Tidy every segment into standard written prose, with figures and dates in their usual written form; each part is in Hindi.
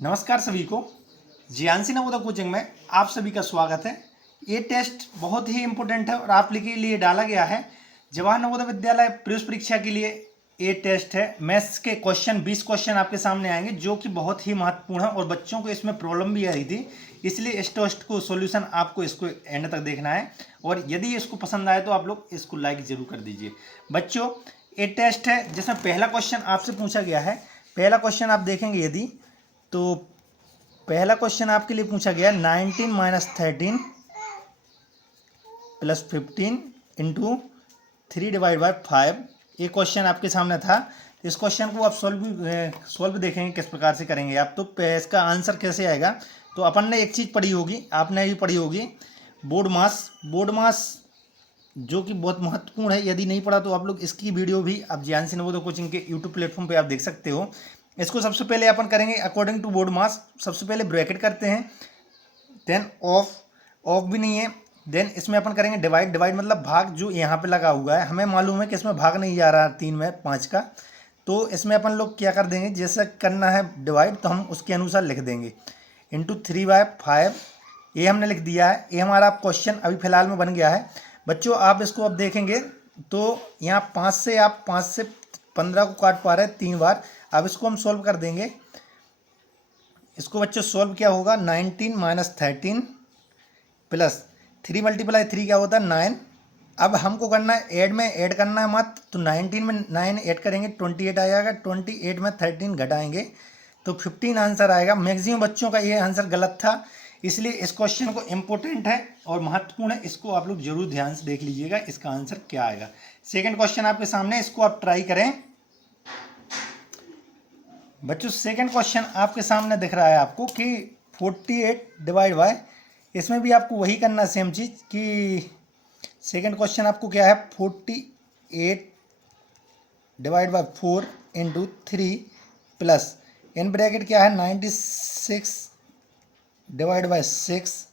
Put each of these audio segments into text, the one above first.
नमस्कार सभी को। जियांसी नवोदय कोचिंग में आप सभी का स्वागत है। ये टेस्ट बहुत ही इम्पोर्टेंट है और आप के लिए डाला गया है। जवाहर नवोदय विद्यालय प्रवेश परीक्षा के लिए ये टेस्ट है। मैथ्स के क्वेश्चन 20 क्वेश्चन आपके सामने आएंगे जो कि बहुत ही महत्वपूर्ण है और बच्चों को इसमें प्रॉब्लम भी आ रही थी, इसलिए इस टेस्ट को सॉल्यूशन आपको इसको एंड तक देखना है। और यदि इसको पसंद आए तो आप लोग इसको लाइक जरूर कर दीजिए। बच्चों, ये टेस्ट है जिसमें पहला क्वेश्चन आपसे पूछा गया है। पहला क्वेश्चन आप देखेंगे यदि तो पहला क्वेश्चन आपके लिए पूछा गया 19 minus 13 plus 15 into 3 divide by 5। ये क्वेश्चन आपके सामने था। इस क्वेश्चन को आप सॉल्व देखेंगे किस प्रकार से करेंगे आप, तो इसका आंसर कैसे आएगा। तो अपन ने एक चीज़ पढ़ी होगी, आपने भी पढ़ी होगी, बोर्ड मास जो कि बहुत महत्वपूर्ण है। यदि नहीं पढ़ा तो आप लोग इसकी वीडियो भी आप जियांसी नवोदय कोचिंग के यूट्यूब प्लेटफॉर्म पे आप देख सकते हो। इसको सबसे पहले अपन करेंगे अकॉर्डिंग टू बोर्ड मास। सबसे पहले ब्रैकेट करते हैं, देन ऑफ भी नहीं है, देन इसमें अपन करेंगे डिवाइड मतलब भाग जो यहाँ पे लगा हुआ है। हमें मालूम है कि इसमें भाग नहीं जा रहा 3 में 5 का, तो इसमें अपन लोग क्या कर देंगे, जैसे करना है डिवाइड तो हम उसके अनुसार लिख देंगे इंटू 3/5। ये हमने लिख दिया है। ये हमारा क्वेश्चन अभी फिलहाल में बन गया है। बच्चों, आप इसको अब देखेंगे तो यहाँ 5 से 15 को काट पा रहे हैं 3 बार। अब इसको हम सॉल्व कर देंगे। इसको बच्चों सॉल्व क्या होगा, 19 माइनस 13 प्लस 3 मल्टीप्लाई 3 क्या होता है 9। अब हमको करना है ऐड में, ऐड करना है मत, तो 19 में 9 ऐड करेंगे 28 आ जाएगा। 28 में 13 घटाएंगे तो 15 आंसर आएगा। मैक्सिमम बच्चों का ये आंसर गलत था, इसलिए इस क्वेश्चन को इम्पोर्टेंट है और महत्वपूर्ण है, इसको आप लोग जरूर ध्यान से देख लीजिएगा इसका आंसर क्या आएगा। सेकेंड क्वेश्चन आपके सामने, इसको आप ट्राई करें। बच्चों, सेकंड क्वेश्चन आपके सामने दिख रहा है आपको कि 48 डिवाइड बाय, इसमें भी आपको वही करना है सेम चीज़ कि सेकंड क्वेश्चन आपको क्या है 48 divide by 4 into 3 plus in bracket क्या है 96 डिवाइड बाय 6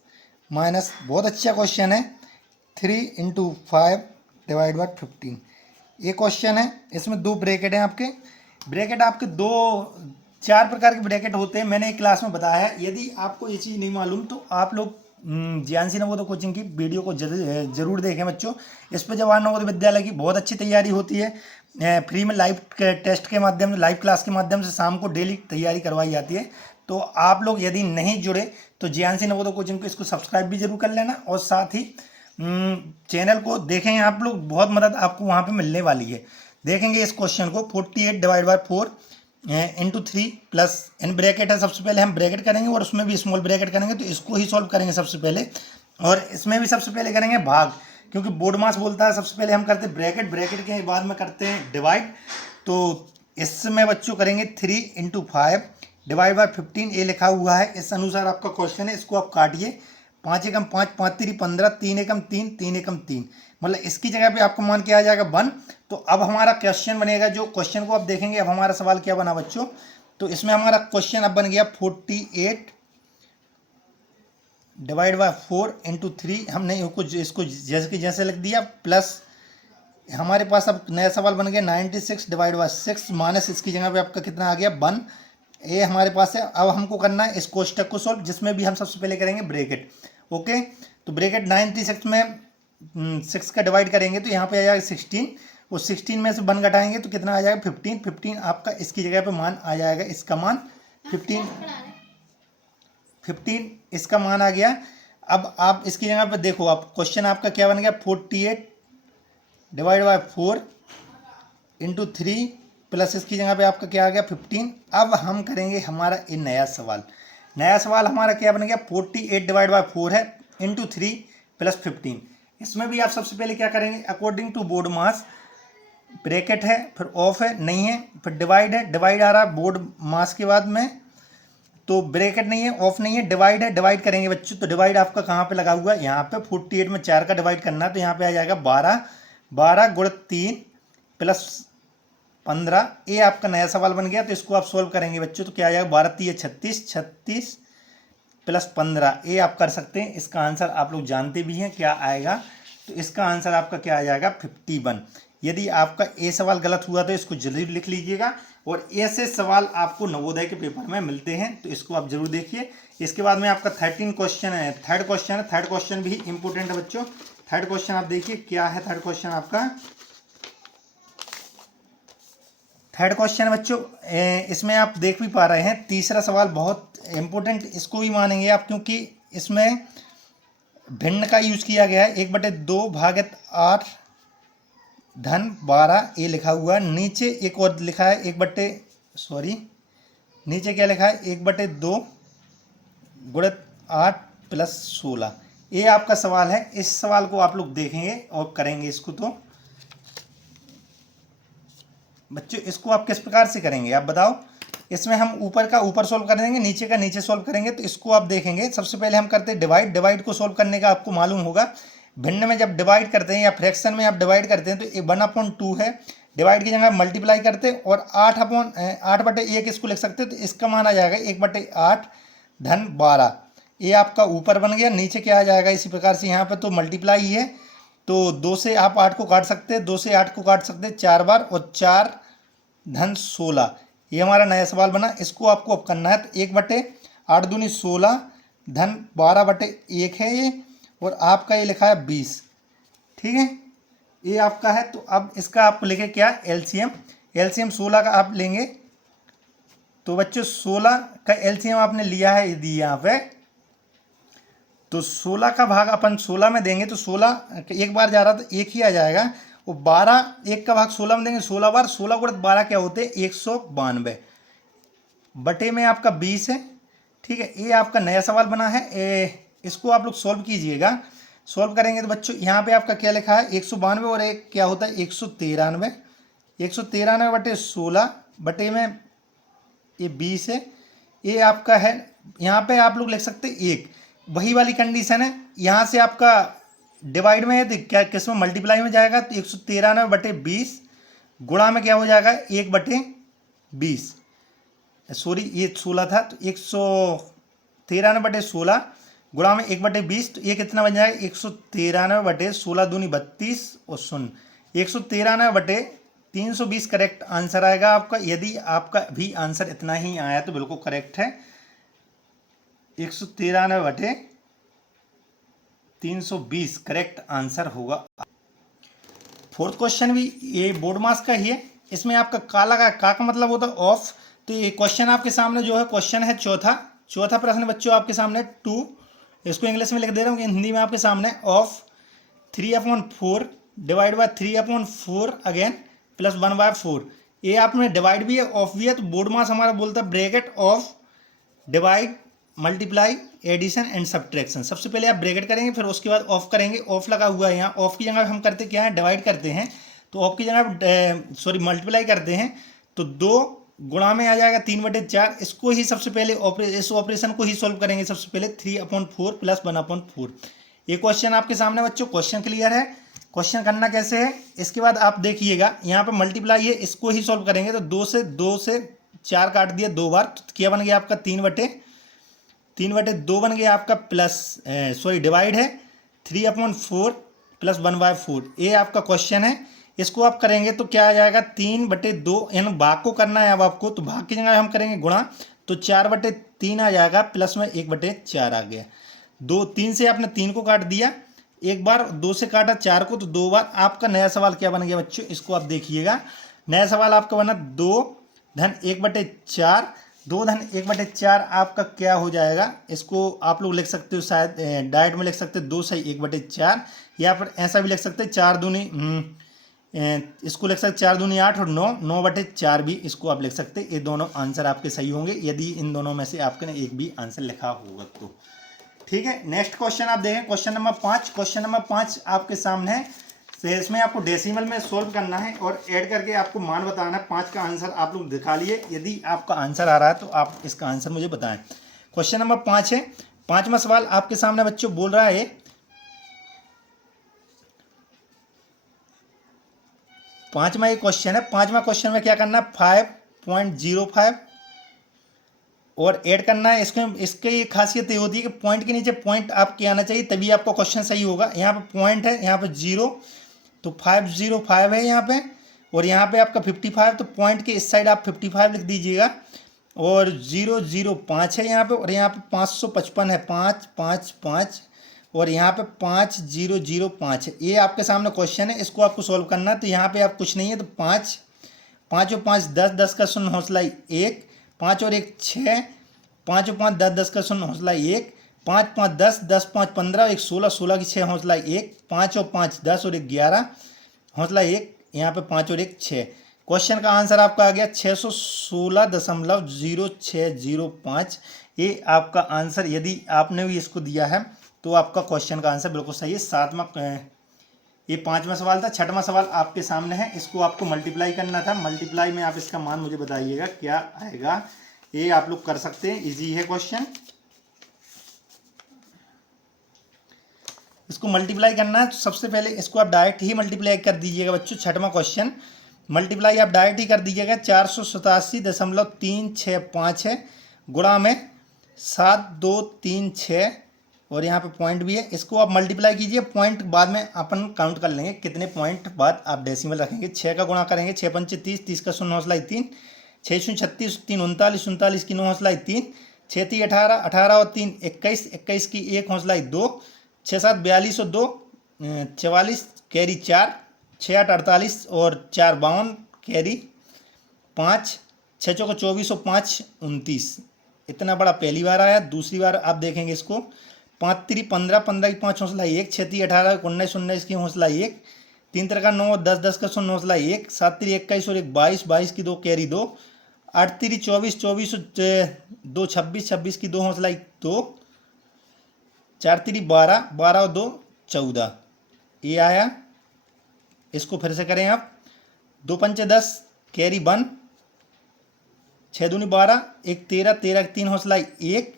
माइनस, बहुत अच्छा क्वेश्चन है, 3 इंटू 5 डिवाइड बाय 15। ये क्वेश्चन है, इसमें 2 ब्रैकेट हैं आपके। ब्रैकेट आपके 4 प्रकार के ब्रैकेट होते हैं, मैंने एक क्लास में बताया है। यदि आपको ये चीज़ नहीं मालूम तो आप लोग जियांसी नवोदय कोचिंग की वीडियो को जरूर देखें बच्चों। इस पर जवाहर नवोदय विद्यालय की बहुत अच्छी तैयारी होती है। फ्री में लाइव टेस्ट के माध्यम से, लाइव क्लास के माध्यम से शाम को डेली तैयारी करवाई जाती है। तो आप लोग यदि नहीं जुड़े तो जियांसी नवोदय कोचिंग को इसको सब्सक्राइब भी जरूर कर लेना और साथ ही चैनल को देखें आप लोग, बहुत मदद आपको वहाँ पर मिलने वाली है। देखेंगे इस क्वेश्चन को 48 divide by 4 into 3 plus in bracket है। सबसे पहले हम ब्रैकेट करेंगे और उसमें भी स्मॉल ब्रैकेट करेंगे, तो इसको ही सॉल्व करेंगे सबसे पहले। और इसमें भी सबसे पहले करेंगे भाग, क्योंकि बोर्ड मास बोलता है सबसे पहले हम करते हैं ब्रैकेट के बाद में करते हैं डिवाइड। तो इसमें बच्चों करेंगे 3 इंटू 5 डिवाइड बाय 15, ये लिखा हुआ है, इस अनुसार आपका क्वेश्चन है। इसको आप काटिए, 5 एकम 5, 5 3 15, 3 एकम 3, 3 एकम 3, मतलब इसकी जगह पे आपको मान क्या आ जाएगा 1। तो अब हमारा क्वेश्चन बनेगा, जो क्वेश्चन को आप देखेंगे, अब हमारा सवाल क्या बना बच्चों, तो इसमें हमारा क्वेश्चन अब बन गया 48 डिवाइड बाय 4 इंटू 3, हमने कुछ इसको जैसे कि जैसे लिख दिया, प्लस हमारे पास अब नया सवाल बन गया 96 डिवाइड बाय 6 माइनस इसकी जगह पे आपका कितना आ गया 1। ये हमारे पास है। अब हमको करना है इस कोष्टक को सॉल्व, जिसमें भी हम सबसे पहले करेंगे ब्रैकेट। ओके, तो ब्रैकेट 96 में 6 का डिवाइड करेंगे तो यहाँ पे आ जाएगा 16, और 16 में से 1 घटाएंगे तो कितना आ जाएगा 15। 15 आपका इसकी जगह पे मान आ जाएगा, इसका मान 15 इसका मान आ गया। अब आप इसकी जगह पे देखो, आप क्वेश्चन आपका क्या बन गया 48 डिवाइड बाय 4 इंटू 3 प्लस इसकी जगह पे आपका क्या आ गया 15। अब हम करेंगे हमारा ये नया सवाल हमारा क्या बन गया 48 डिवाइड बाय 4 है इंटू 3 प्लस 15। इसमें भी आप सबसे पहले क्या करेंगे, according to BODMAS, bracket है, फिर ऑफ है नहीं है, फिर डिवाइड है, डिवाइड आ रहा है बोर्ड मास के बाद में, तो ब्रैकेट नहीं है, ऑफ नहीं है, डिवाइड है, डिवाइड करेंगे बच्चों। तो डिवाइड आपका कहाँ पे लगा हुआ है, यहाँ पे 48 में 4 का डिवाइड करना है, तो यहाँ पे आ जाएगा 12 गुणित 3 प्लस 15। ये आपका नया सवाल बन गया। तो इसको आप सोल्व करेंगे बच्चों, तो क्या आ जाएगा 12 3 36, 36 प्लस 15, ये आप कर सकते हैं। इसका आंसर आप लोग जानते भी हैं क्या आएगा, तो इसका आंसर आपका क्या आ जाएगा 51। यदि आपका ए सवाल गलत हुआ तो इसको जल्दी लिख लीजिएगा और ऐसे सवाल आपको नवोदय के पेपर में मिलते हैं, तो इसको आप जरूर देखिए। इसके बाद में आपका 13 क्वेश्चन है, थर्ड क्वेश्चन भी इंपॉर्टेंट है बच्चों। थर्ड क्वेश्चन आप देखिए क्या है। थर्ड क्वेश्चन आपका थर्ड क्वेश्चन बच्चों, इसमें आप देख भी पा रहे हैं, तीसरा सवाल बहुत इंपॉर्टेंट, इसको भी मानेंगे आप, क्योंकि इसमें भिन्न का यूज किया गया है। 1/2 भागित 8 धन 12 ये लिखा हुआ है। नीचे एक और लिखा है नीचे क्या लिखा है 1/2 गुणित 8 प्लस 16। ये आपका सवाल है। इस सवाल को आप लोग देखेंगे और करेंगे इसको। तो बच्चों इसको आप किस प्रकार से करेंगे आप बताओ। इसमें हम ऊपर का ऊपर सोल्व कर देंगे, नीचे का नीचे सोल्व करेंगे। तो इसको आप देखेंगे, सबसे पहले हम करते हैं डिवाइड को सोल्व करने का आपको मालूम होगा। भिन्न में जब डिवाइड करते हैं या फ्रैक्शन में आप डिवाइड करते हैं तो 1/2 है, डिवाइड की जगह मल्टीप्लाई करते हैं और 8/1 इसको लिख सकते हैं। तो इसका मान आ जाएगा 1/8 धन 12। ये आपका ऊपर बन गया। नीचे क्या आ जाएगा इसी प्रकार से, यहाँ पर तो मल्टीप्लाई ही है, तो 2 से आप 8 को काट सकते हैं, 2 से 8 को काट सकते हैं 4 बार, और 4 धन 16। ये हमारा नया सवाल बना। इसको आपको अब करना है। तो 1/8 दूनी 16 धन 12/1 है ये, और आपका ये लिखा है 20। ठीक है, ये आपका है। तो अब इसका आप लेंगे क्या एलसीएम। 16 का आप लेंगे। तो बच्चों 16 का एलसीएम आपने लिया है यदि यहाँ पे, तो 16 का भाग अपन 16 में देंगे तो 16 एक बार जा रहा तो एक ही आ जाएगा। और 12 1 का भाग 16 में देंगे 16 बार, 16 गुणित 12 क्या होते हैं 192 बटे में आपका 20 है। ठीक है, ये आपका नया सवाल बना है। इसको आप लोग सॉल्व कीजिएगा। सॉल्व करेंगे तो बच्चों यहाँ पे आपका क्या लिखा है 192 और एक क्या होता है 193। 193 बटे 16 बटे में ये 20 है। ये आपका है। यहाँ पे आप लोग लिख सकते एक, वही वाली कंडीशन है। यहाँ से आपका डिवाइड में है तो क्या किस में मल्टीप्लाई में जाएगा, तो 193/20 गुणा में क्या हो जाएगा 1/20। सॉरी ये 16 था, तो 193/16 गुणा में 1/20, तो ये कितना बन जाएगा 193/16 दूनी 32 और 0। 193/320 करेक्ट आंसर आएगा आपका। यदि आपका भी आंसर इतना ही आया तो बिल्कुल करेक्ट है। 193/320 करेक्ट आंसर होगा। फोर्थ क्वेश्चन भी ये बोर्ड मास का ही है। इसमें आपका काला का मतलब होता है ऑफ। तो ये क्वेश्चन आपके सामने जो है क्वेश्चन है चौथा प्रश्न बच्चों आपके सामने 2। इसको इंग्लिश में लिख दे रहा हूँ, हिंदी में आपके सामने of 3/4 divide by 3/4 again plus 1/4। ये आपने डिवाइड भी है ऑफ भी है। तो बोर्ड मास हमारा बोलता है bracket of divide multiply addition and subtraction. सबसे पहले आप ब्रैकेट करेंगे, फिर उसके बाद ऑफ करेंगे। ऑफ लगा हुआ है यहाँ, ऑफ की जगह हम करते क्या है डिवाइड करते हैं, तो ऑफ की जगह मल्टीप्लाई करते हैं। तो 2 गुणा में आ जाएगा 3/4। इसको ही सबसे पहले इस ऑपरेशन को ही सॉल्व करेंगे। सबसे पहले 3/4 प्लस 1/4। ये क्वेश्चन आपके सामने बच्चों क्वेश्चन क्लियर है। क्वेश्चन करना कैसे है इसके बाद आप देखिएगा, यहाँ पे मल्टीप्लाई है, इसको ही सॉल्व करेंगे। तो 2 से 4 काट दिया 2 बार, तो क्या बन गया आपका 3/2 बन गया आपका, प्लस डिवाइड है 3/4 प्लस 1/4। ये आपका क्वेश्चन है। इसको आप करेंगे तो क्या आ जाएगा 3/2, यानी भाग को करना है अब आपको। तो भाग की जगह हम करेंगे गुणा, तो 4/3 आ जाएगा, प्लस में 1/4 आ गया। 3 से आपने 3 को काट दिया एक बार, 2 से काटा 4 को, तो 2 बार। आपका नया सवाल क्या बन गया बच्चों, इसको आप देखिएगा। नया सवाल आपका बना 2 धन 1/4। 2 धन 1/4 आपका क्या हो जाएगा, इसको आप लोग लिख सकते हो शायद डायरेक्ट में लिख सकते हो 2 सही 1/4, या फिर ऐसा भी लिख सकते हैं 4 दूनी इसको लिख सकते 4 दूनी 8 और 9/4 भी इसको आप लिख सकते हैं। ये दोनों आंसर आपके सही होंगे यदि इन दोनों में से आपने एक भी आंसर लिखा होगा तो। ठीक है, नेक्स्ट क्वेश्चन आप देखें, क्वेश्चन नंबर 5। क्वेश्चन नंबर 5 आपके सामने है। तो इसमें आपको डेसिमल में सोल्व करना है और ऐड करके आपको मान बताना है। 5 का आंसर आप लोग दिखा लिए। यदि आपका आंसर आ रहा है तो आप इसका आंसर मुझे बताएं। क्वेश्चन नंबर 5 है। 5वां सवाल आपके सामने बच्चों बोल रहा है 5वां क्वेश्चन है। 5वां क्वेश्चन में क्या करना है 5.05 और ऐड करना है। इसकी खासियत ये होती है कि पॉइंट के नीचे पॉइंट आपके आना चाहिए, तभी आपका क्वेश्चन सही होगा। यहाँ पे पॉइंट है, यहाँ पे 0, तो 505 है यहाँ पे, और यहाँ पे आपका 55, तो पॉइंट के इस साइड आप 55 लिख दीजिएगा। और 005 है यहाँ पे, और यहाँ पे 555 है, 555, और यहाँ पे 5005 है। ये आपके सामने क्वेश्चन है, इसको आपको सॉल्व करना है। तो यहाँ पे आप कुछ नहीं है, तो 5 5 और 5 10, 10 का शून्य हौसला 1, 5 और 1 6, 5 और 5 10, 10 का शून्य हौसला 1, 5 5 10, 10 5 15, 1 16, 16 की 6 हौसला 1, 5 और 5 10 और 1 11 हौसला 1, यहाँ पे 5 और 1 6। क्वेश्चन का आंसर आपका आ गया 616.0605। ये आपका आंसर, यदि आपने भी इसको दिया है तो आपका क्वेश्चन का आंसर बिल्कुल सही है। ये 5वां सवाल था। 6वां सवाल आपके सामने है, इसको आपको मल्टीप्लाई करना था। मल्टीप्लाई में आप इसका मान मुझे बताइएगा क्या आएगा। ये आप लोग कर सकते हैं, इजी है क्वेश्चन। इसको मल्टीप्लाई करना है तो सबसे पहले इसको आप डायरेक्ट ही मल्टीप्लाई कर दीजिएगा बच्चों। 6वां क्वेश्चन मल्टीप्लाई आप डायरेक्ट ही कर दीजिएगा। 487.365 है, गुणा में 7236, और यहाँ पे पॉइंट भी है। इसको आप मल्टीप्लाई कीजिए, पॉइंट बाद में अपन काउंट कर लेंगे कितने पॉइंट बाद आप डेसिमल रखेंगे। 6 का गुणा करेंगे, 6 पंचे 30, 30 का शून्य हौसला 3, 6 शून्य 36, 3 39, 39 की 9 हौसला 3, 6 3 18, 18 और 3 21, 21 की 1 हौसला 2, 6 7 42 और 2 44, कैरी 4, 6 8 48 और 4 52, कैरी 5, 6 चौको 24 और 5 29। इतना बड़ा पहली बार आया। दूसरी बार आप देखेंगे इसको, 5 3 15, 15 की 5 हौसला 1, 6 3 18, 19 19 की हौसला 1, 3 3 का 9, 10 10 का शून्य हौसला 1, 7 3 21 और 1 22, 22 की 2 कैरी 2, 8 3 24, 24 और 2 26, 26 की 2 हौसला 2, 4 3 12, 12 और 2 14। ये आया। इसको फिर से करें आप, 2 पंचे 10, कैरी 1, 6 दूनी 12, 1 13, 13 की 3 हौसला 1,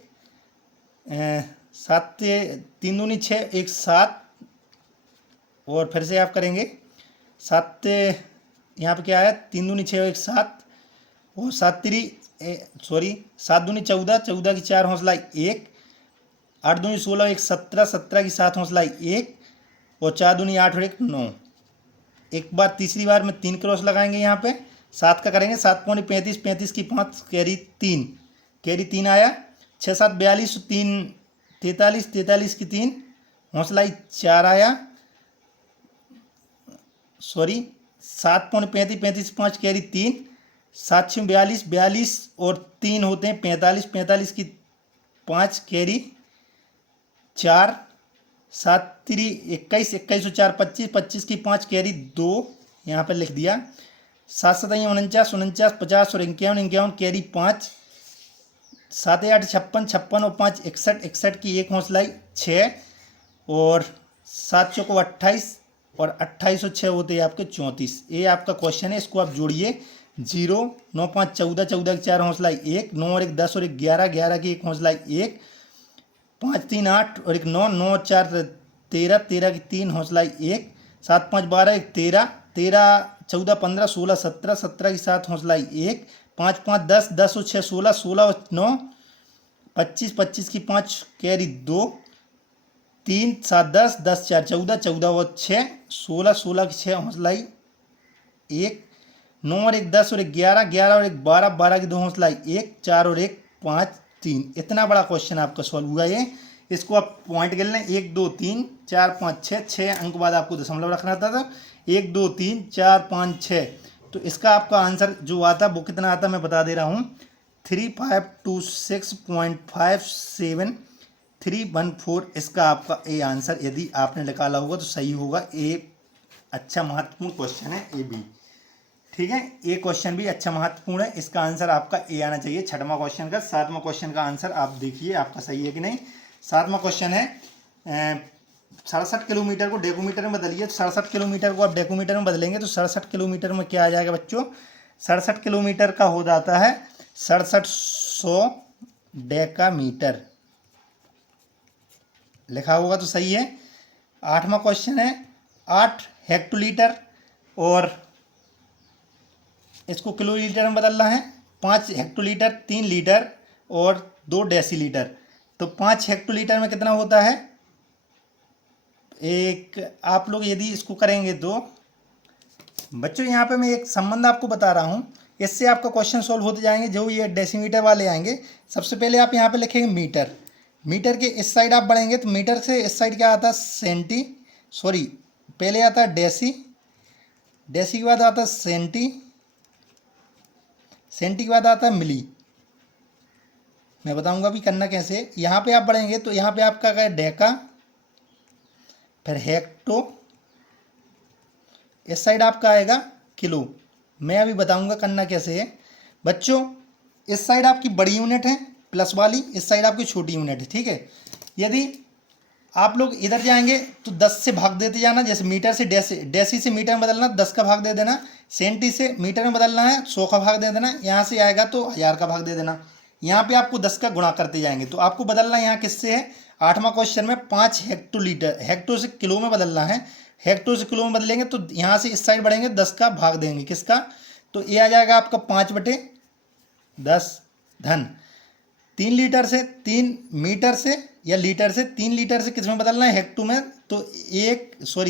7 3 दूनी 6, 1 7, और फिर से आप करेंगे 7, यहाँ पे क्या है, 3 दूनी 6 1 7, और 7 दूनी 14, 14 की 4 हौसला 1, 8 दूनी 16, 1 17, 17 की 7 हौसला 1, और 4 दूनी 8 और 1 9। एक बार तीसरी बार में 3 क्रॉस लगाएंगे, यहाँ पे 7 का करेंगे, 7 पौने 35, 35 की 5 कैरी 3, कैरी 3 आया, 6 7 42, 3 43, 43 की 3 हौसला 4 आया, 7 पौने 35, 35 5 कैरी 3, 7 6 42, 42 और 3 होते हैं 45, 45 की 5 कैरी 4, 7 3 21, 21 और 4 25, 25 की 5 कैरी 2, यहाँ पर लिख दिया। 7 7 49, 49 50 और 51, 51 कैरी 5, 7 8 56, 56 और 5 61, 61 की 1 हौसला 6, और 7 चौको 28, और 28 और 6 होते हैं आपके 34। ये आपका क्वेश्चन है, इसको आप जोड़िए। 0 9 5 14, 14 की 4 हौसला 1, 9 और 1 10 और 1 11, 11 की 1 हौसला 1, 5 3 8 और 1 9, 9 और 4 13, 13 की 3 हौसला 1, 7 5 12, 1 13, 13 14 15 16 17, 17 की 7 हौसला 1, 5 5 10, 10 और 6 16, 16 और 9 25, 25 की 5 कैरी 2, 3 7 10, 10 4 14, 14 और 6 16, 16 की 6 हौसला 1, 9 और 1 10 और 1 11, 11 और 1 12, 12 की 2 हौसला 1, 4 और 1 5 3। इतना बड़ा क्वेश्चन आपका सॉल्व हुआ ये। इसको आप पॉइंट कर लें, 1 2 3 4 5 6, 6 अंक बाद आपको दशमलव रखना था। 1 2 3 4 5 6, तो इसका आपका आंसर जो आता वो कितना आता मैं बता दे रहा हूँ, 3526.57314। इसका आपका ए आंसर यदि आपने निकाला होगा तो सही होगा। ए अच्छा महत्वपूर्ण क्वेश्चन है, ए बी, ठीक है। ये क्वेश्चन भी अच्छा महत्वपूर्ण है, इसका आंसर आपका ए आना चाहिए 6वां क्वेश्चन का। 7वां क्वेश्चन का आंसर आप देखिए आपका सही है कि नहीं। 7वां क्वेश्चन है 67 किलोमीटर को डेकोमीटर में बदलिए। तो 67 किलोमीटर को आप डेकोमीटर में बदलेंगे तो 67 किलोमीटर में क्या आ जाएगा बच्चों, 67 किलोमीटर का हो जाता है 6700 डेकामीटर, लिखा होगा तो सही है। 8वां क्वेश्चन है 8 हेक्टोलीटर, और इसको किलोलीटर में बदलना है। 5 हेक्टोलीटर 3 लीटर और 2 डेसीलीटर। तो 5 हेक्टोलीटर में कितना होता है, एक आप लोग यदि इसको करेंगे तो बच्चों यहाँ पे मैं एक संबंध आपको बता रहा हूँ, इससे आपका क्वेश्चन सॉल्व होते जाएंगे। जो ये डेसीमीटर वाले आएंगे, सबसे पहले आप यहाँ पे लिखेंगे मीटर। मीटर के इस साइड आप बढ़ेंगे तो मीटर से इस साइड क्या आता है, पहले आता है डेसी, डेसी के बाद आता है सेंटी, सेंटी के बाद आता है मिली। मैं बताऊंगा अभी करना कैसे। यहाँ पे आप बढ़ेंगे तो यहाँ पे आपका क्या है, डेका, फिर हेक्टो, इस साइड आपका आएगा किलो। मैं अभी बताऊंगा करना कैसे है। बच्चों इस साइड आपकी बड़ी यूनिट है प्लस वाली, इस साइड आपकी छोटी यूनिट है, ठीक है। यदि आप लोग इधर जाएंगे तो 10 से भाग देते जाना, जैसे मीटर से डेसी से मीटर में बदलना, 10 का भाग दे देना। सेंटी से मीटर में बदलना है, 100 का भाग दे देना। यहाँ से आएगा तो 1000 का भाग दे देना। यहाँ पे आपको 10 का गुणा करते जाएंगे। तो आपको बदलना यहाँ किससे है, 8वां क्वेश्चन में 5 हेक्टोलीटर, हेक्टो से किलो में बदलना है। हेक्टो से किलो में बदलेंगे तो यहाँ से इस साइड बढ़ेंगे, 10 का भाग देंगे किसका, तो ये आ जाएगा आपका 5/10 धन 3 लीटर से, 3 मीटर से या लीटर से, 3 लीटर से किस में बदलना है, हेक्टो में। तो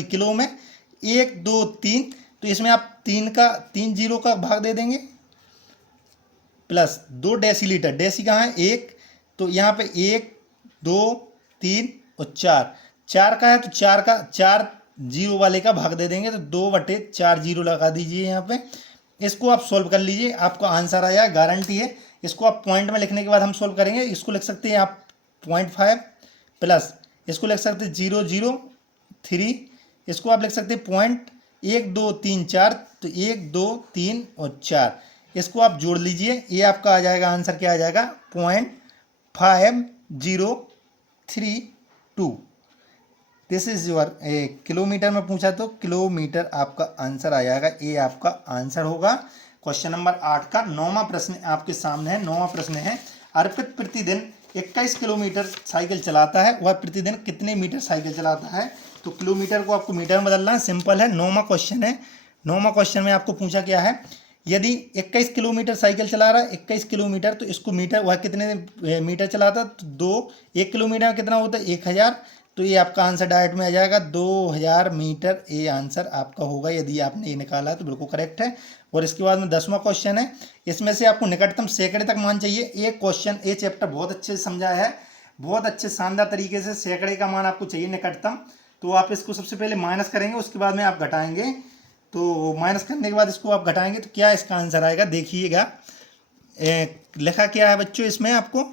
किलो में 1 2 3, तो इसमें आप 3 जीरो का भाग दे देंगे, प्लस 2 डेसीलीटर, डेसी कहाँ है 1, तो यहाँ पे 1 2 3 और 4 का है तो 4 जीरो वाले का भाग दे देंगे। तो 2/4 जीरो लगा दीजिए यहाँ पे। इसको आप सोल्व कर लीजिए, आपका आंसर आया, गारंटी है। इसको आप पॉइंट में लिखने के बाद हम सोल्व करेंगे। इसको लिख सकते हैं आप 0.5 प्लस, इसको लिख सकते हैं 0.003, इसको आप लिख सकते हैं 1 2 3 4, तो 1 2 3 और 4, इसको आप जोड़ लीजिए। ये आपका आ जाएगा आंसर, क्या आ जाएगा 0.5032। दिस इज योर किलोमीटर में पूछा तो किलोमीटर आपका आंसर आ जाएगा। ये आपका आंसर होगा क्वेश्चन नंबर 8 का। 9वां प्रश्न आपके सामने है। 9वां प्रश्न है, अर्पित प्रतिदिन 21 किलोमीटर साइकिल चलाता है, वह प्रतिदिन कितने मीटर साइकिल चलाता है। तो किलोमीटर को आपको मीटर में बदलना है, सिंपल है। 9वां क्वेश्चन है। 9वां क्वेश्चन में आपको पूछा क्या है, यदि 21 किलोमीटर साइकिल चला रहा है, 21 किलोमीटर, तो इसको मीटर, वह कितने मीटर चलाता है, तो 2, 1 किलोमीटर में कितना होता है 1000, तो ये आपका आंसर डायरेक्ट में आ जाएगा 2000 मीटर। ये आंसर आपका होगा, यदि आपने ये निकाला तो बिल्कुल करेक्ट है। और इसके बाद में 10वां क्वेश्चन है, इसमें से आपको निकटतम सैकड़े तक मान चाहिए। एक क्वेश्चन, ये चैप्टर बहुत अच्छे से समझाया है, बहुत अच्छे शानदार तरीके से। सैकड़े का मान आपको चाहिए निकटतम, तो आप इसको सबसे पहले माइनस करेंगे, उसके बाद में आप घटाएंगे। तो माइनस करने के बाद इसको आप घटाएंगे तो क्या इसका आंसर आएगा, देखिएगा। लिखा क्या है बच्चों इसमें, आपको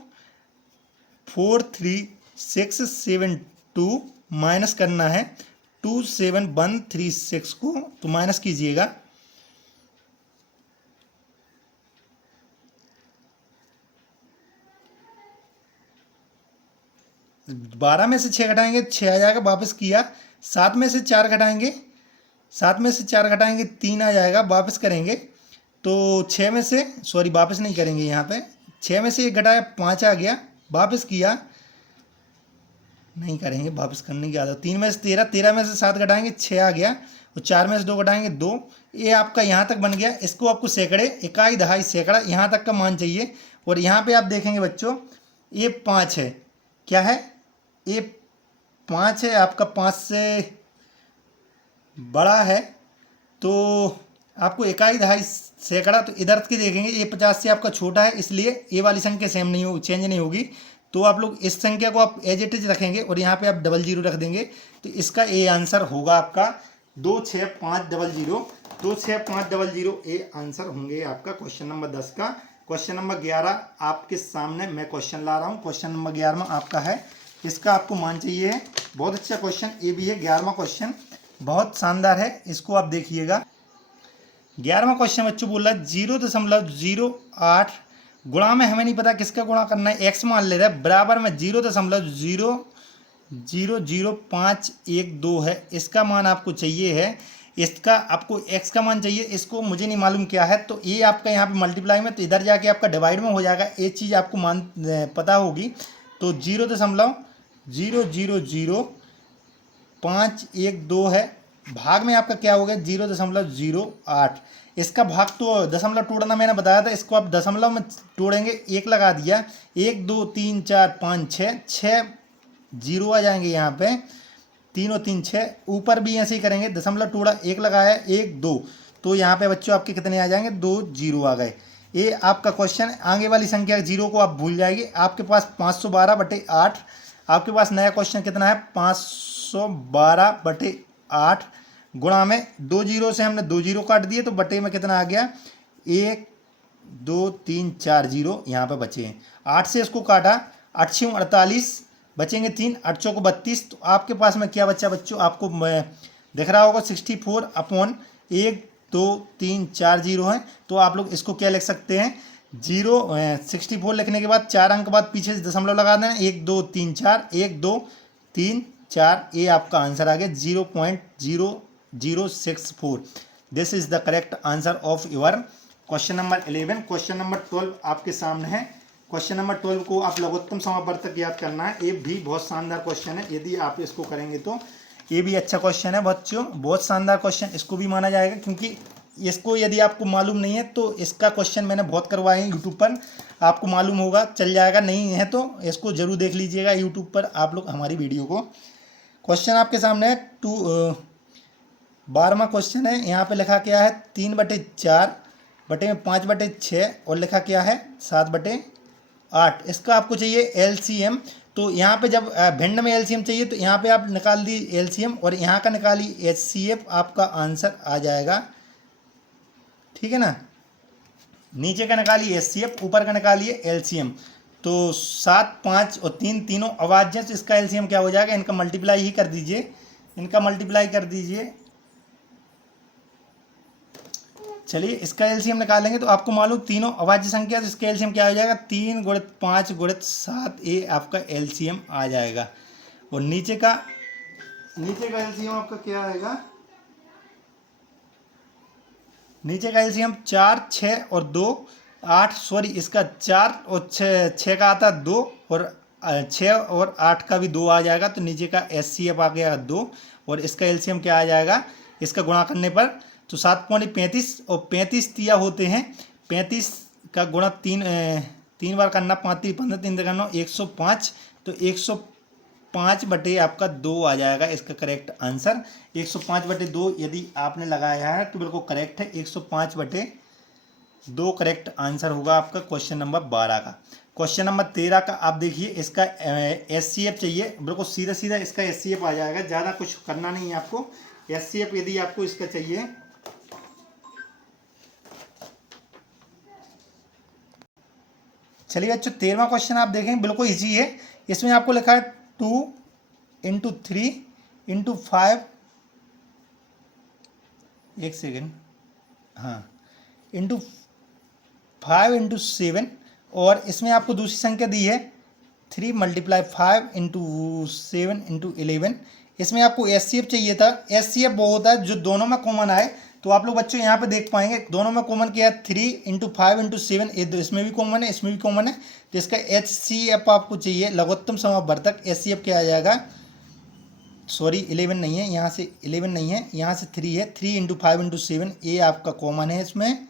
43672 माइनस करना है 27136 को, तो माइनस कीजिएगा। बारह में से 6 घटाएंगे 6 आ जाएगा, वापस किया। 7 में से 4 घटाएंगे, 7 में से 4 घटाएंगे 3 आ जाएगा, वापस करेंगे तो 6 में से, सॉरी वापस नहीं करेंगे यहाँ पे, 6 में से 1 घटाया 5 आ गया, वापस किया, नहीं करेंगे, वापस करने की आदत। 3 में से 13, 13 में से 7 घटाएंगे 6 आ गया, और 4 में से 2 घटाएंगे 2। ये आपका यहाँ तक बन गया। इसको आपको सैकड़े, इकाई, दहाई, सैकड़ा, यहाँ तक का मान चाहिए। और यहाँ पे आप देखेंगे बच्चों, ये 5 है, क्या है, ये 5 है आपका, 5 से बड़ा है, तो आपको इकाई, दहाई, सैकड़ा, तो इधर के देखेंगे ये 50 से आपका छोटा है, इसलिए ये वाली संख्या सेम नहीं होगी, चेंज नहीं होगी। तो आप लोग इस संख्या को आप एज इट इज रखेंगे और यहाँ पे आप 00 रख देंगे, तो इसका ए आंसर होगा आपका 26500। 26500 ए आंसर होंगे आपका क्वेश्चन नंबर 10 का। क्वेश्चन नंबर 11 आपके सामने मैं क्वेश्चन ला रहा हूँ। क्वेश्चन नंबर 11 आपका है, इसका आपको मान चाहिए है। बहुत अच्छा क्वेश्चन ये भी है। 11वां क्वेश्चन बहुत शानदार है, इसको आप देखिएगा। 11वां क्वेश्चन बच्चों बोल रहा है 0.08 गुणा में, हमें नहीं पता किसका गुणा करना है, एक्स मान ले रहा है, बराबर में 0.0000512 है। इसका मान आपको चाहिए है, इसका आपको एक्स का मान चाहिए, इसको मुझे नहीं मालूम क्या है। तो ये आपका यहाँ पे मल्टीप्लाई में, तो इधर जाके आपका डिवाइड में हो जाएगा। ये चीज़ आपको पता होगी। तो 0.00512 है, भाग में आपका क्या हो गया 0.08। इसका भाग तो दशमलव तोड़ना मैंने बताया था, इसको आप दशमलव में तोड़ेंगे, 1 लगा दिया, 1 2 3 4 5 6 जीरो आ जाएंगे यहाँ पे, 3 और 3 6। ऊपर भी ऐसे ही करेंगे, दशमलव तोड़ा, 1 लगाया 1 2, तो यहाँ पे बच्चों आपके कितने आ जाएंगे, 2 जीरो आ गए। ये आपका क्वेश्चन। आगे वाली संख्या जीरो को आप भूल जाएंगे। आपके पास 512/8। आपके पास नया क्वेश्चन कितना है, 512/8 गुणा में 2 जीरो से हमने 2 जीरो काट दिए, तो बटे में कितना आ गया, 1 2 3 4 जीरो यहाँ पे बचे हैं। 8 से इसको काटा, 8 6 48, बचेंगे 3, 8 चौको 32। तो आपके पास में क्या बचा बच्चों, आपको दिख रहा होगा 64/1 2 3 4 जीरो है। तो आप लोग इसको क्या लिख सकते हैं, 64 लिखने के बाद 4 अंक बाद पीछे से दशमलव लगा देना, 1 2 3 4, 1 2 3 4। ये आपका आंसर आ गया 0.0064। This is the correct answer of your question number 11। Question number 12 आपके सामने है। क्वेश्चन नंबर 12 को आप लघुत्तम समावर्तक याद करना है। ये भी बहुत शानदार क्वेश्चन है, यदि आप इसको करेंगे तो ये भी अच्छा क्वेश्चन है बच्चों, बहुत शानदार क्वेश्चन इसको भी माना जाएगा, क्योंकि इसको यदि आपको मालूम नहीं है तो इसका क्वेश्चन मैंने बहुत करवाए हैं यूट्यूब पर, आपको मालूम होगा, चल जाएगा। नहीं है तो इसको जरूर देख लीजिएगा यूट्यूब पर आप लोग हमारी वीडियो को। क्वेश्चन आपके सामने है 12वां क्वेश्चन है। यहाँ पे लिखा क्या है, 3/4 बटे में 5/6 और लिखा क्या है 7/8। इसका आपको चाहिए एलसीएम। तो यहाँ पे जब भिन्न में एलसीएम चाहिए तो यहाँ पे आप निकाल दी एलसीएम और यहाँ का निकाली एचसीएफ, आपका आंसर आ जाएगा। ठीक है ना, नीचे का निकालिए एचसीएफ, ऊपर का निकालिए एलसीएम। तो 7 5 और 3 तीनों अभाज्य, तो इसका एलसीएम क्या हो जाएगा, इनका मल्टीप्लाई ही कर दीजिए, इनका मल्टीप्लाई कर दीजिए। चलिए इसका एलसीएम निकालेंगे तो आपको मालूम तीनों अभाज्य संख्या, तो इसका एलसीएम क्या हो जाएगा, 3 × 5 × 7, ये आपका एलसीएम आ जाएगा। और नीचे का एलसीएम आपका क्या आएगा, नीचे का एलसीएम 4 6 और 2 8, सॉरी इसका 4 और 6 का आता है 2 और 6 और 8 का भी 2 आ जाएगा। तो नीचे का एचसीएफ आ गया 2 और इसका एलसीएम क्या आ जाएगा, इसका गुणा करने पर तो 7/35 और 35 तिया होते हैं, 35 का गुणा 3 बार करना, 5 3 15 3 9 105। तो 105/2 आपका 2 आ जाएगा इसका करेक्ट आंसर। 105/2 यदि आपने लगाया है तो बिल्कुल करेक्ट है, 105/2 करेक्ट आंसर होगा आपका क्वेश्चन नंबर 12 का। क्वेश्चन नंबर 13 का आप देखिए, इसका एचसीएफ चाहिए, बिल्कुल सीधा सीधा इसका एचसीएफ आ जाएगा, ज़्यादा कुछ करना नहीं है आपको। एचसीएफ यदि आपको इसका चाहिए, चलिए बच्चों 13वां क्वेश्चन आप देखें, बिल्कुल इजी है। इसमें आपको लिखा है 2 × 3 × 5, एक सेकेंड, हाँ, × 5 × 7, और इसमें आपको दूसरी संख्या दी है 3 × 5 × 7 × 11। इसमें आपको एचसीएफ चाहिए था। एचसीएफ वो होता है जो दोनों में कॉमन आए। तो आप लोग बच्चों यहाँ पे देख पाएंगे दोनों में कॉमन क्या है, 3 × 5 × 7, इसमें भी कॉमन है, इसमें भी कॉमन है। तो इसका एचसीएफ आपको चाहिए, लघुत्तम समावर्तक एचसीएफ क्या आ जाएगा, सॉरी 11 नहीं है, यहाँ से 11 नहीं है, यहाँ से 3 है, 3 × 5 × 7, ये आपका कॉमन है इसमें,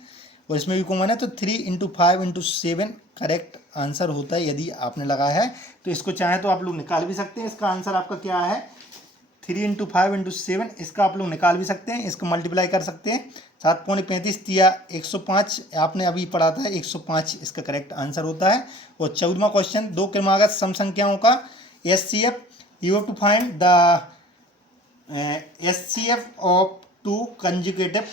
और इसमें भी कॉमन है। तो 3 × 5 × 7 करेक्ट आंसर होता है यदि आपने लगाया है। तो इसको चाहे तो आप लोग निकाल भी सकते हैं। इसका आंसर आपका क्या है, 3 × 5 × 7, इसका आप लोग निकाल भी सकते हैं, इसको मल्टीप्लाई कर सकते हैं। 7/35 तिया 105, आपने अभी पढ़ा था 105 इसका करेक्ट आंसर होता है। और 14वां क्वेश्चन, 2 क्रमागत सम संख्याओं का HCF, you have to find the HCF of 2 consecutive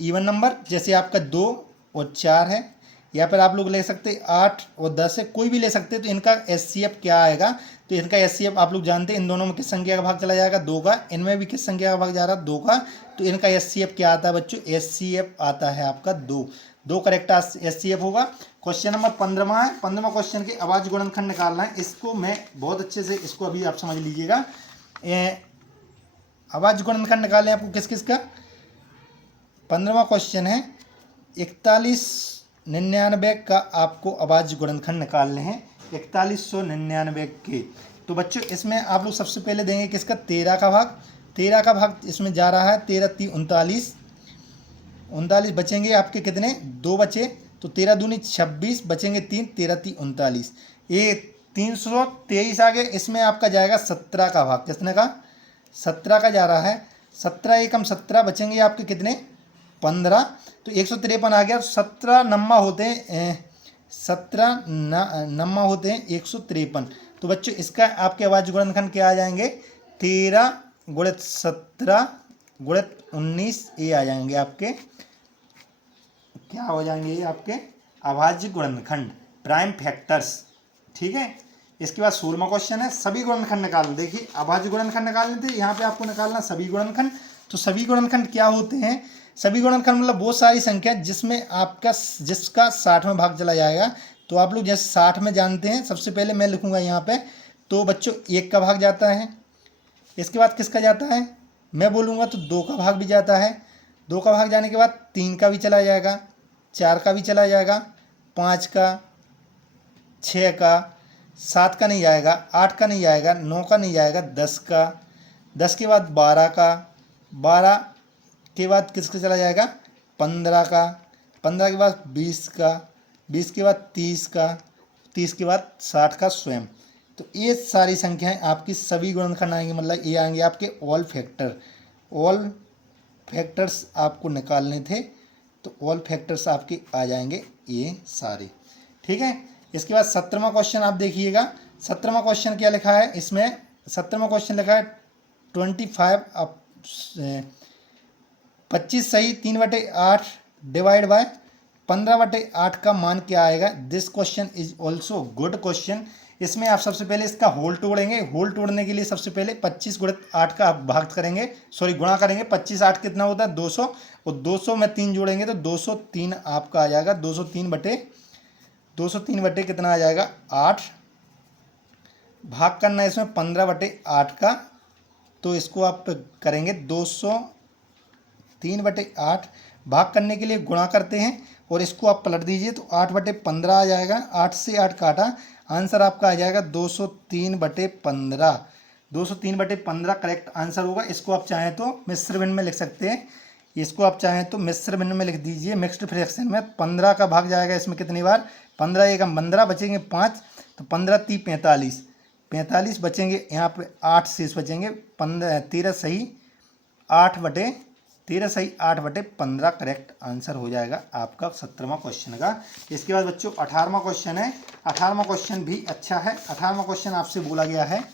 even number. जैसे आपका 2 और 4 है, या फिर आप लोग ले सकते 8 और 10 है, कोई भी ले सकते हैं। तो इनका एचसीएफ क्या आएगा, तो इनका एचसीएफ आप लोग जानते हैं, इन दोनों में किस संख्या का भाग चला जाएगा, 2 का, इनमें भी किस संख्या का भाग जा रहा है, 2 का। तो इनका एचसीएफ क्या आता है बच्चों, एचसीएफ आता है आपका 2 करेक्ट एचसीएफ होगा। क्वेश्चन नंबर 15वां है। 15वां क्वेश्चन के अभाज्य गुणनखंड निकालना है। इसको मैं बहुत अच्छे से, इसको अभी आप समझ लीजिएगा। अभाज्य गुणनखंड निकालें आपको किस किस का। 15वां क्वेश्चन है 4199 का आपको अभाज्य गुणनखंड निकालने हैं, 4199 के। तो बच्चों इसमें आप लोग सबसे पहले देंगे किसका, 13 का भाग। 13 का भाग इसमें जा रहा है, 13 3 39, 39 बचेंगे आपके कितने, 2 बचे, तो 13 दूनी 26, बचेंगे 3, 13 3 39, ये 323 आ गए। इसमें आपका जाएगा 17 का भाग, कितने का, 17 का जा रहा है, 17 एकम 17, बचेंगे आपके कितने 15, तो 153 आ गया। 17 नम्मा होते हैं 153। तो बच्चों इसका आपके अभाज्य गुणनखंड क्या आ जाएंगे, 13 गुणित 17 गुणित 19 ये आ जाएंगे आपके, क्या हो जाएंगे ये आपके अभाज्य गुणनखंड, प्राइम फैक्टर्स। ठीक है, इसके बाद 16वां क्वेश्चन है, सभी गुणनखंड निकाल। देखिए अभाज्य गुणनखंड निकालने थे, यहाँ पे आपको निकालना सभी गुणनखंड। तो सभी गुणनखंड क्या होते हैं, सभी गुणनखंड मतलब वो सारी संख्या जिसमें आपका जिसका 60 में भाग चला जाएगा। तो आप लोग जैसे 60 में जानते हैं, सबसे पहले मैं लिखूंगा यहाँ पे, तो बच्चों 1 का भाग जाता है, इसके बाद किसका जाता है, मैं बोलूँगा तो 2 का भाग भी जाता है, 2 का भाग जाने के बाद 3 का भी चला जाएगा, 4 का भी चला जाएगा, 5 का, 6 का, 7 का नहीं आएगा, 8 का नहीं आएगा, 9 का नहीं आएगा, 10 का, 10 के बाद 12 का, 12 के बाद किसका चला जाएगा, 15 का, 15 के बाद 20 का, 20 के बाद 30 का, 30 के बाद 60 का स्वयं। तो ये सारी संख्याएं आपकी सभी गुणनखंड आएंगे, मतलब ये आएंगे आपके ऑल फैक्टर। ऑल फैक्टर्स आपको निकालने थे, तो ऑल फैक्टर्स आपके आ जाएंगे ये सारे। ठीक है, इसके बाद 17वां क्वेश्चन आप देखिएगा। 17वां क्वेश्चन क्या लिखा है इसमें, 17वां क्वेश्चन लिखा है 25 सही 3/8 डिवाइड बाय 15/8 का मान क्या आएगा। This question is also good question. इसमें आप सबसे पहले इसका होल तोड़ेंगे, होल तोड़ने के लिए सबसे पहले 25 गुणित 8 का आप भाग करेंगे, सॉरी गुणा करेंगे। 25 8 कितना होता है 200, और 200 में 3 जोड़ेंगे तो 203 आपका आ जाएगा। 203 बटे कितना आ जाएगा 8। भाग करना है इसमें 15/8 का, तो इसको आप करेंगे 203/8। भाग करने के लिए गुणा करते हैं और इसको आप पलट दीजिए तो 8/15 आ जाएगा। 8 से 8 काटा, आंसर आपका आ जाएगा 203/15। 203/15 करेक्ट आंसर होगा। इसको आप चाहें तो मिश्र भिन्न में लिख सकते हैं, इसको आप चाहें तो मिश्र भिन्न में लिख दीजिए। मिक्स्ड फ्रैक्शन में 15 का भाग जाएगा इसमें कितनी बार, 15 एक 15, बचेंगे 5, तो 15 3 45, 45 बचेंगे, यहाँ पे 8 शेष बचेंगे। 13 सही 8/15 करेक्ट आंसर हो जाएगा आपका 17वां क्वेश्चन का। इसके बाद बच्चों 18वां क्वेश्चन है। 18वां क्वेश्चन भी अच्छा है। 18वां क्वेश्चन आपसे बोला गया है,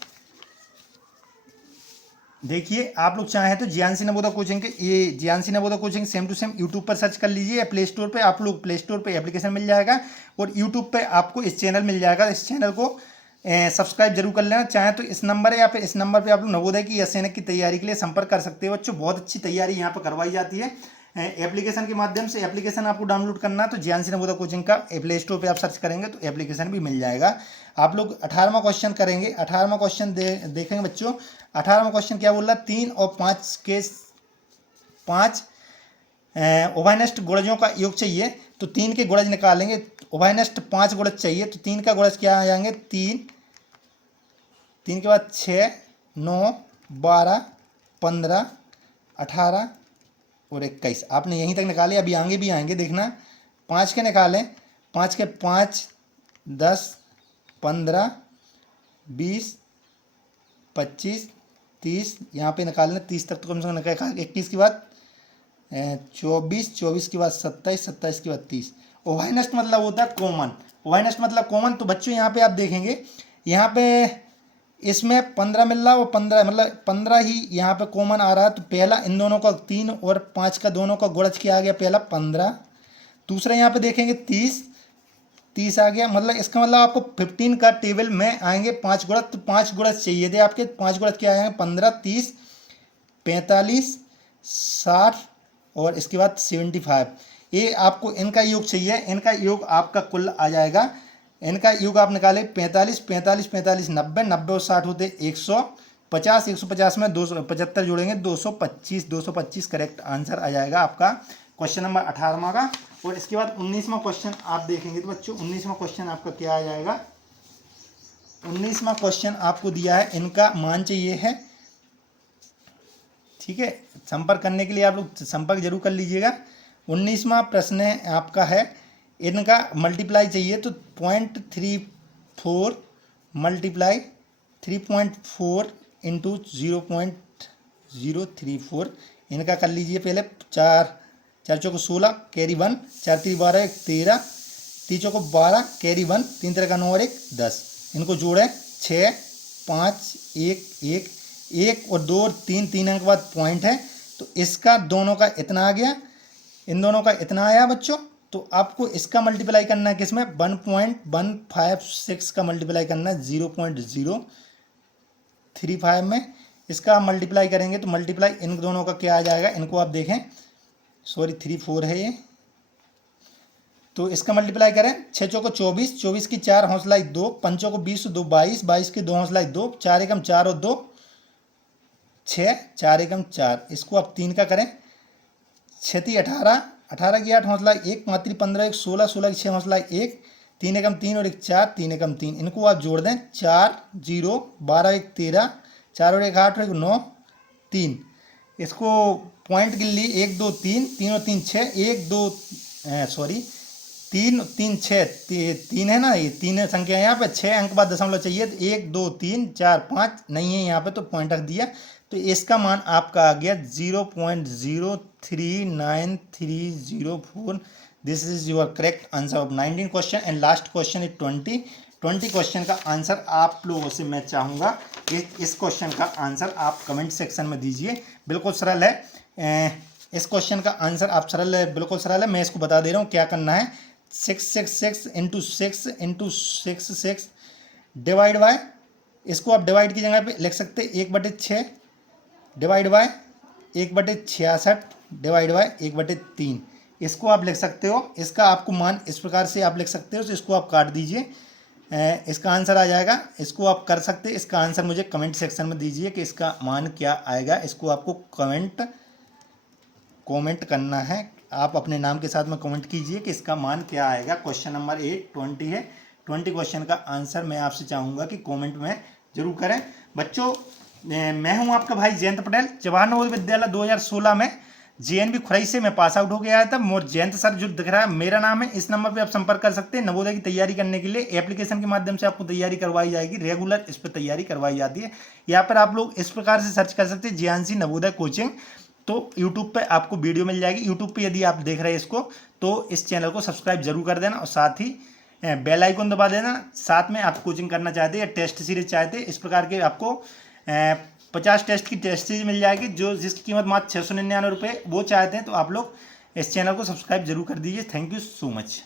देखिए आप लोग चाहें तो ज्ञानसी नवोदय कोचिंग के, ये ज्ञानसी Navodaya coaching same to same YouTube पर सर्च कर लीजिए, या प्ले स्टोर पे, आप लोग प्ले स्टोर पे एप्लीकेशन मिल जाएगा और यूट्यूब पे आपको इस चैनल मिल जाएगा। इस चैनल को सब्सक्राइब जरूर कर लेना। चाहे तो इस नंबर है या फिर इस नंबर पे आप लोग नवोदय की या सैनिक की तैयारी के लिए संपर्क कर सकते हो। बच्चों बहुत अच्छी तैयारी यहाँ पर करवाई जाती है एप्लीकेशन के माध्यम से। एप्लीकेशन आपको डाउनलोड करना है तो ज्ञानसी नवोदय कोचिंग का प्ले स्टोर पे आप सर्च करेंगे तो एप्लीकेशन भी मिल जाएगा। आप लोग 18वां क्वेश्चन करेंगे। 18वां क्वेश्चन देखेंगे बच्चों। 18वां क्वेश्चन क्या बोल रहा है, 3 और 5 के 5 उभयनिष्ठ गुणजों का योग चाहिए, तो 3 के गुणज निकालेंगे। उभयनिष्ठ 5 गुणज चाहिए, तो 3 का गुणज क्या आ जाएंगे 3 के बाद 6 9 12 15 18 और 21। आपने यहीं तक निकाले, अभी आगे भी आएंगे देखना। 5 के निकालें, 5 के 5 10 15 20 25 30, यहाँ पे निकालना 30 तक तो कम से कम निकाल। 21 के बाद 24, 24 के बाद 27, 27 के बाद 30। उभयनिष्ठ मतलब होता है कॉमन, उभयनिष्ठ मतलब कॉमन। तो बच्चों यहाँ पे आप देखेंगे, यहाँ पे इसमें 15 मिल रहा है और 15 मतलब 15 ही यहाँ पे कॉमन आ रहा है। तो पहला इन दोनों का 3 और 5 का दोनों का गुणज क्या आ गया, पहला 15। दूसरा यहाँ पे देखेंगे 30 आ गया। मतलब इसका मतलब आपको 15 का टेबल में आएंगे 5 गुणज, तो 5 गुणज चाहिए थे आपके। 5 गुणज क्या आएंगे 15 30 45 60 और इसके बाद 75। ये आपको इनका योग चाहिए। इनका योग आपका कुल आ जाएगा, इनका योग आप निकाले 45 45 45 90 90 और 60 होते 150। 150 में 275 जोड़ेंगे 225। 225 करेक्ट आंसर आ जाएगा आपका क्वेश्चन नंबर 18वां का। और इसके बाद 19वां क्वेश्चन आप देखेंगे तो बच्चों 19वां क्वेश्चन आपका क्या आ जाएगा। 19वां क्वेश्चन आपको दिया है, इनका मान चाहिए है। ठीक है, संपर्क करने के लिए आप लोग संपर्क जरूर कर लीजिएगा। 19वां प्रश्न है आपका है, इनका मल्टीप्लाई चाहिए, तो 0.34 मल्टीप्लाई 3.4 इंटू 0.034 इनका कर लीजिए। पहले 4 4 चौको 16 कैरी 1, 4 3 12 1 13, 3 चौको 12 कैरी 1, 3 3 का 9 और 1 10। इनको जोड़ें 6 5 1 1 1 और 2 और 3, 3 अंक के बाद पॉइंट है, तो इसका दोनों का इतना आ गया, इन दोनों का इतना आया बच्चों। तो आपको इसका मल्टीप्लाई करना है किसमें, 1.156 का मल्टीप्लाई करना है 0.035 में। इसका मल्टीप्लाई करेंगे तो मल्टीप्लाई इन दोनों का क्या आ जाएगा, इनको आप देखें, सॉरी 3 4 है ये, तो इसका मल्टीप्लाई करें 6 चौको 24, 24 की 4 हौसला 2, 5 चौको 20 2 22, 22 की 2 हौसला 2, 4 एकम 4 और 2 6, 4 एकम 4, इसको आप 3 का करें, 6 × 18, 18 की 8 हौसला 1, 5 × 15 1 16, 16 की 6 हौसला 1, 3 एकम 3 और 1 4, 3 एकम 3, इनको आप जोड़ दें 4 0 12 1 13, 4 और 1 8 और 1 9 3, इसको पॉइंट गिन ली 1 2 3, 3 और 3 6, 1 2 सॉरी 3 3 6, 3 है ना, ये 3 संख्या यहाँ पे, 6 अंक बाद दशमलव चाहिए, तो 1 2 3 4 5 नहीं है यहाँ पे, तो पॉइंट रख दिया, तो इसका मान आपका आ गया 0.0393004। This is your correct answer of 19 question and last question is 20 question का आंसर आप लोगों से मैं चाहूँगा कि इस क्वेश्चन का आंसर आप कमेंट सेक्शन में दीजिए। बिल्कुल सरल है, इस क्वेश्चन का आंसर आप सरल है, बिल्कुल सरल है, मैं इसको बता दे रहा हूँ क्या करना है। 6 6 6 इंटू 6 इंटू 6 6 डिवाइड बाय, इसको आप डिवाइड की जगह पे लिख सकते 1/6 डिवाइड बाय 1/66 डिवाइड बाय 1/3, इसको आप लिख सकते हो। इसका आपको मान इस प्रकार से आप लिख सकते हो, तो इसको आप काट दीजिए, इसका आंसर आ जाएगा। इसको आप कर सकते हैं, इसका आंसर मुझे कमेंट सेक्शन में दीजिए कि इसका मान क्या आएगा। इसको आपको कमेंट करना है, आप अपने नाम के साथ में कमेंट कीजिए कि इसका मान क्या आएगा। क्वेश्चन नंबर 20 है, 20 क्वेश्चन का आंसर मैं आपसे चाहूँगा कि कमेंट में जरूर करें। बच्चों मैं हूं आपका भाई जयंत पटेल, जवाहर नवोदय विद्यालय 2016 में JNV खुरई से मैं पास आउट होकर आया था। मोर जयंत सर जो दिख रहा है मेरा नाम है, इस नंबर पे आप संपर्क कर सकते हैं। नवोदय की तैयारी करने के लिए एप्लीकेशन के माध्यम से आपको तैयारी करवाई जाएगी, रेगुलर इस पर तैयारी करवाई जाती है। यहाँ पर आप लोग इस प्रकार से सर्च कर सकते हैं JNC नवोदय कोचिंग, तो यूट्यूब पे आपको वीडियो मिल जाएगी। यूट्यूब पे यदि आप देख रहे हैं इसको, तो इस चैनल को सब्सक्राइब जरूर कर देना और साथ ही बेल आइकन दबा देना। साथ में आप कोचिंग करना चाहते हैं या टेस्ट सीरीज चाहते हैं, इस प्रकार के आपको 50 टेस्ट की टेस्ट सीरीज मिल जाएगी, जो जिसकी कीमत मात्र 699 रुपये, वो चाहते हैं तो आप लोग इस चैनल को सब्सक्राइब जरूर कर दीजिए। Thank you so much.